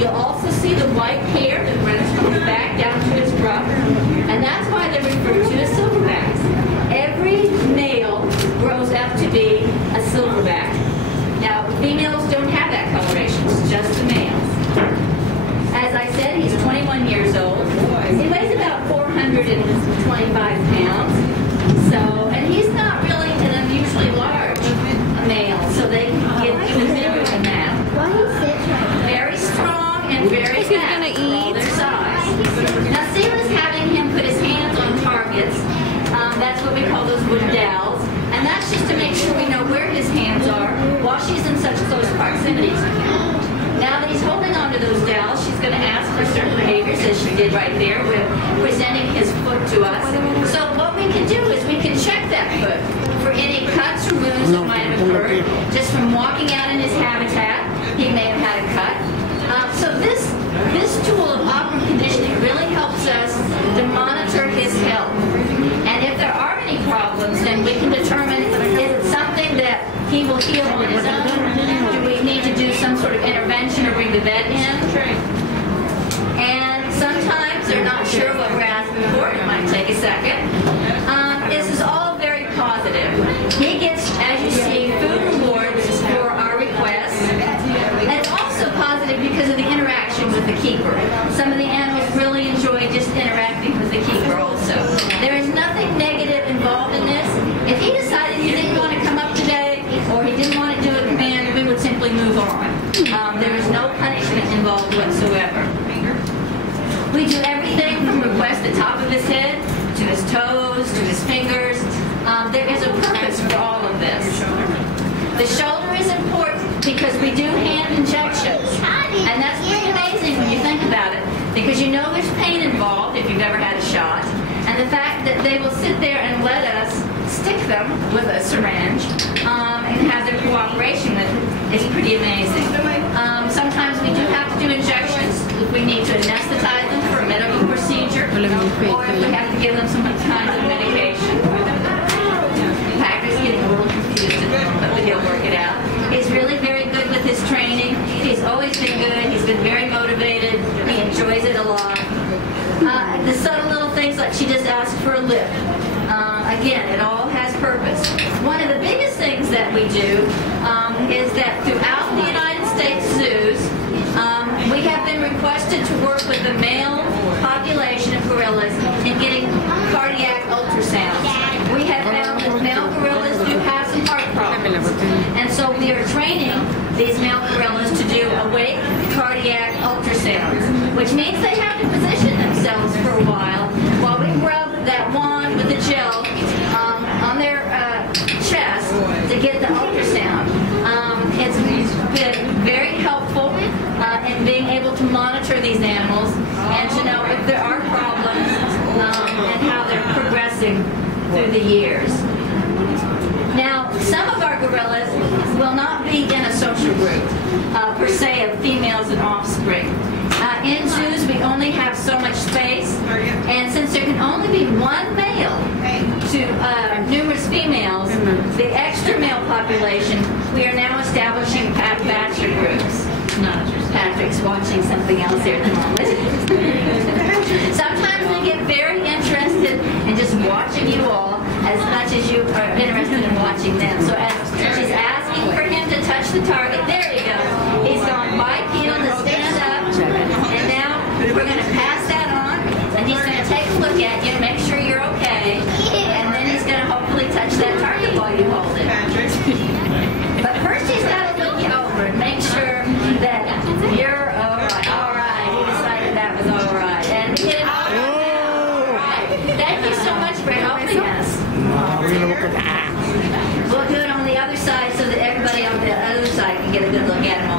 You'll also see the white hair that runs from the back down to his ruff, and that's why they're referred to as silverbacks. Every male grows up to be a silverback. Now, females don't have that coloration, it's just the males. As I said, he's 21 years old. He weighs about 425 pounds. So, and he's not really an unusually large male, so they can get even bigger than that. Very strong and very fast for all their size. Now, Sela's having him put his hands on targets. That's what we call those wood dowels. And that's just to make sure we know where his hands are while she's in such close proximity to him. Now that he's holding onto those dowels, she's going to ask for certain behaviors, as she did right there with presenting his foot to us. So what we can do is we can check that foot for any cuts or wounds that might have occurred just from walking out in his habitat. He may have had a cut. So this tool of operant conditioning really helps us to monitor his health. And if there are any problems, then we can determine is it something that he will heal on his own? Do we need to do some sort of intervention or bring the vet in? And sometimes they're not sure what we're asking for. It might take a second. This is all very positive. He gets, as you see, food rewards for our requests. And it's also positive because of the interaction with the keeper. Some of the animals really enjoy just interacting with the keeper also. There is nothing negative involved in this. If he decided he didn't want to come up today or he didn't want to do a command, we would simply move on. There is no punishment involved whatsoever. We do everything from request the top of his head to his toes to his fingers. There is a purpose for all of this. The shoulder is important because we do hand injections. And that's pretty amazing when you think about it, because you know there's pain involved if you've ever had a shot. And the fact that they will sit there and let us stick them with a syringe and have their cooperation with it is pretty amazing. Sometimes we do have to do injections if we need to anesthetize them for a medical procedure, or if we have to give them some kind of medication. Packer's getting a little confused at the moment, but he'll work it out. He's really very good with his training. He's always been good. He's been very motivated. He enjoys it a lot. The subtle little things like she just asked for a lip. Again, it all has purpose. One of the biggest things that we do is that throughout the United States zoos, we have been requested to work with the male population of gorillas in getting cardiac ultrasounds. We have found that male gorillas do have some heart problems. And so we are training these male gorillas to do awake cardiac ultrasounds, which means they have to position themselves for a while we rub that wand with the gel on their chest to get the ultrasound. It's been very helpful in being able to monitor these animals and to know if there are problems and how they're progressing through the years. Now, some of our gorillas will not be in a social group, per se, of females and offspring. In zoos, we only have so much space, and since there can only be one male to numerous females, the extra male population, we are now establishing bachelor groups. Patrick's watching something else here at the moment. Sometimes we get very interested in just watching you all as much as you are interested in watching them. So as she's asking for him to touch the target, there he goes. He's gone bipedal to stand up, and now we're going to pass that on, and he's going to take a look at you, make sure you're okay, and then he's going to hopefully touch that target while you hold it. But first he's got to look you over and make sure that you're all right. He decided that was all right. And he did it all right. Thank you so much for helping us. We'll do it on the other side so that everybody on the other side can get a good look at it.